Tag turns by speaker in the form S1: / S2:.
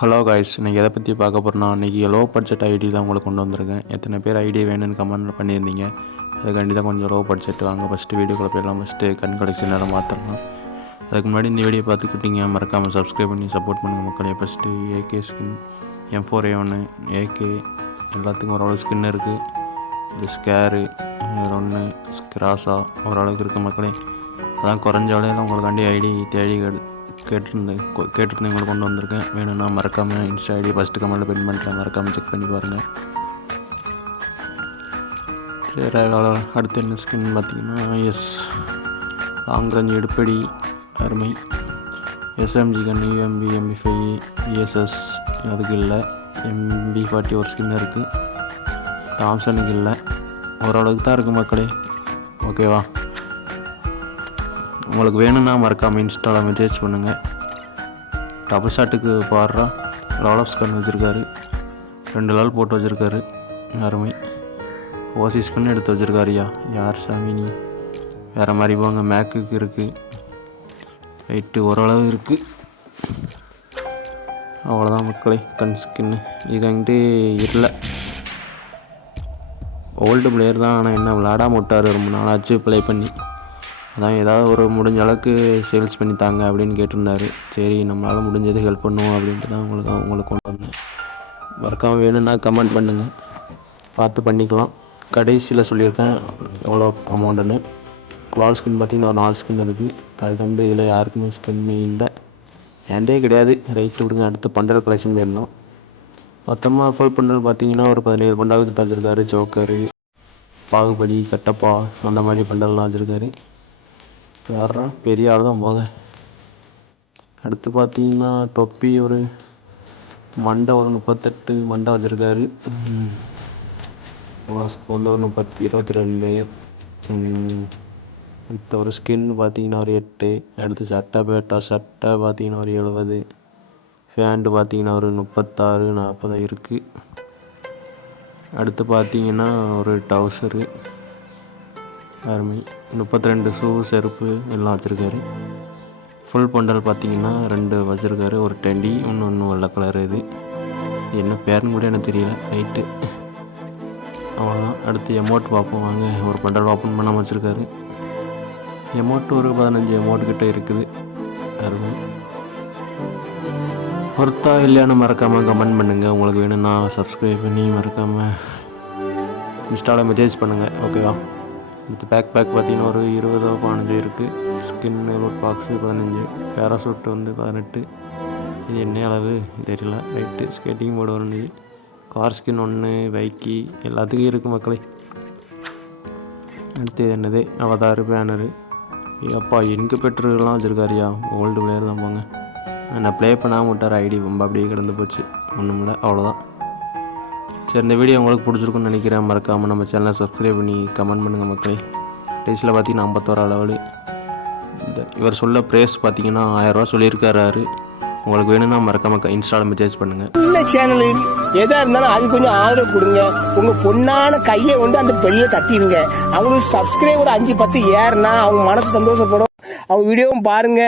S1: Hello guys இன்றைக்கி எதை பற்றி பார்க்க போகிறோம்னா இன்றைக்கி லோ பட்ஜெட் ஐடி தான் உங்களுக்கு கொண்டு வந்திருக்கேன். எத்தனை பேர் ஐடியா வேணும்னு கமெண்ட் பண்ணியிருந்தீங்க? அதுக்காண்டி தான் கொஞ்சம் லோ பட்ஜெட் வாங்க. ஃபஸ்ட்டு வீடியோக்குள்ளே போயிடலாம். ஃபஸ்ட்டு கண் கலெக்ஷன் நேரம் மாற்றலாம் அதுக்கு முன்னாடி இந்த வீடியோ பார்த்துக்கிட்டிங்க மறக்காமல் சப்ஸ்கிரைப் பண்ணி சப்போர்ட் பண்ணுங்கள் மக்களே. First AK skin M four A ஒன்று ஏகே எல்லாத்துக்கும் ஓரளவு ஸ்கின் இருக்குது இது ஸ்கேரு ஒன்று ஸ்கிராஸாக ஓரளவுக்கு இருக்குது மக்களே. அதான் குறைஞ்ச விலையில உங்களுக்காண்டி ஐடி தேடி கேட்டிருந்தேன் கொ- கேட்டிருந்தேன் கொண்டு வந்திருக்கேன். வேணும்னா மறக்காமல் இன்ஸ்டா ஐடி ஃபஸ்ட்டு கமெண்ட்டில் பின் பண்ணுறேன் மறக்காமல் செக் பண்ணி பாருங்கள் சரி அடுத்து என்ன ஸ்கின் பார்த்தீங்கன்னா எஸ் லாங் எடுப்படி அருமை. SMG gun UMP MP five ESS அதுக்கு இல்லை. எம்பி ஃபார்ட்டி ஒரு ஸ்கின் இருக்குது தாம்சனுக்கு இல்லை. ஓரளவுக்கு தான் இருக்குது மக்களே. ஓகேவா உங்களுக்கு வேணும்னா மறக்காமல் இன்ஸ்டாவில் மெசேஜ் பண்ணுங்கள் டபுள் ஷாட்டுக்கு பாடுறா. லால் ஆஃப் ஸ்கன் வச்சுருக்காரு. ரெண்டு லால் போட்டு வச்சுருக்காரு. அருமை. ஓசி ஸ்கன் எடுத்து வச்சுருக்காருயா யார் சாமி நீ? வேறு மாதிரி போங்க. மேக்குக்கு இருக்குது ரைட்டு ஓரளவு இருக்குது அவ்வளோதான் மக்களே. கன் ஸ்கின்னு இது வந்துட்டு இல்லை. ஓல்டு பிளேயர் தான் ஆனால் என்ன விளாடாம விட்டார். ரொம்ப நாளாச்சு ப்ளே பண்ணி. அதான் ஏதாவது ஒரு முடிஞ்ச அளவுக்கு சேல்ஸ் பண்ணி தாங்க அப்படின்னு கேட்டிருந்தாரு. சரி நம்மளால் முடிஞ்சது ஹெல்ப் பண்ணுவோம் அப்படின்ட்டு தான் உங்களுக்கு உங்களுக்கு கொண்டு வந்தேன். மறக்காமல் வேணும்னா கமெண்ட் பண்ணுங்கள் பார்த்து பண்ணிக்கலாம். கடைசியில் சொல்லியிருக்கேன் எவ்வளோ அமௌண்ட்டுன்னு வால் ஸ்கின் பார்த்தீங்கன்னா ஒரு நாலு ஸ்கின் இருக்குது அது தம்பி இதில் யாருக்குமே ஸ்கின் இல்லை. ஏண்டே கிடையாது. ரைட்டு விடுங்க அடுத்து பண்டல் கலெக்ஷன் வேணும். மொத்தமாக ஃபுல் பண்டல் பார்த்தீங்கன்னா ஒரு பதினேழு பண்டால் கிட்ட வச்சுருக்காரு. ஜோக்கரு பாகுபலி கட்டப்பா அந்த மாதிரி பண்டல்லாம் வச்சுருக்காரு. வேறா பெரிய ஆள் தான் போங்க அடுத்து பார்த்தீங்கன்னா தொப்பி ஒரு மண்டை ஒரு முப்பத்தெட்டு மண்டை வச்சுருக்காரு. மாஸ்க் வந்து ஒரு முப்பத்தி இருபத்தி ரெண்டு அடுத்த ஒரு ஸ்கின் பார்த்தீங்கன்னா ஒரு எட்டு. அடுத்து சட்டை பேட்டா சட்டை பார்த்தீங்கன்னா ஒரு எழுபது. ஃபேண்ட்டு பார்த்தீங்கன்னா ஒரு முப்பத்தாறு நாற்பது இருக்குது அடுத்து பார்த்தீங்கன்னா ஒரு டவுசரு அருமை. முப்பத்தி ரெண்டு ஷூ செருப்பு எல்லாம் வச்சுருக்காரு. ஃபுல் பண்டல் பார்த்தீங்கன்னா ரெண்டு வச்சுருக்காரு ஒரு டெண்டி இன்னொன்று ஒன்று வெள்ளை கலர் இது. என்ன பேருன்னு கூட எனக்கு தெரியல ரைட்டு அவ்வளோதான் அடுத்து எமௌண்ட் பார்ப்போம் வாங்க. ஒரு பண்டல் ஓப்பன் பண்ணாமல் வச்சுருக்காரு. எமௌண்ட் ஒரு பதினஞ்சு எமௌண்ட் கிட்டே இருக்குது. அருமை. ஒருத்தா இல்லையான்னு மறக்காமல் கமெண்ட் பண்ணுங்கள் உங்களுக்கு வேணும்னா சப்ஸ்கிரைப் பண்ணி மறக்காமல் இன்ஸ்டாவில் மெசேஜ் பண்ணுங்கள் ஓகேவா அடுத்து பேக் பேக் பார்த்தீங்கன்னா ஒரு இருபதோ பதினஞ்சு இருக்குது ஸ்கின் ரோட் பாக்ஸு பதினஞ்சு. பேராசூட் வந்து பதினெட்டு. இது என்ன அளவு? தெரியல. ரைட்டு ஸ்கேட்டிங் போர்டு ஒன்று கார் ஸ்கின் ஒன்று பைக்கி எல்லாத்துக்கும் இருக்குது மக்களே. அடுத்து இது என்னது? அவதாறு பேனரு அப்பா இன்கு பெட்ருலாம் வச்சுருக்காருயா ஓல்டு பிளேயர் தான் போங்க. நான் ப்ளே பண்ணாமல் விட்டார் ஐடி ரொம்ப அப்படியே கிடந்து போச்சு. ஒன்றும் இல்லை அவ்வளோதான் சரி இந்த வீடியோ உங்களுக்கு பிடிச்சிருக்குன்னு நினைக்கிறேன். மறக்காமல் நம்ம சேனலை சப்ஸ்கிரைப் பண்ணி கமெண்ட் பண்ணுங்கள் மக்களே. டேஸில் பார்த்தீங்கன்னா ஐம்பத்தோரா லெவலு இந்த இவர் சொல்ல ப்ரைஸ் பார்த்தீங்கன்னா ஆயிரரூவா சொல்லியிருக்காரு உங்களுக்கு வேணும்னா மறக்காம இன்ஸ்டால மெசேஜ் பண்ணுங்க.
S2: சின்ன சேனலு எதா இருந்தாலும் அது கொஞ்சம் ஆதரவு கொடுங்க. உங்க பொண்ணான கையை வந்து அந்த பெண்ணில தட்டிடுங்க. அவங்களுக்கு சப்ஸ்கிரைபர் அஞ்சு பத்து ஏறுனா அவங்க மனசு சந்தோஷப்படும். அவங்க வீடியோவும் பாருங்க.